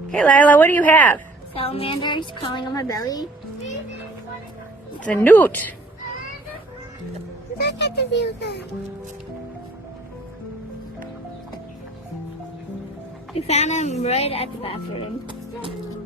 Okay, Lylah, what do you have? Salamanders crawling on my belly. It's a newt. Look at the view there. We found him right at the bathroom.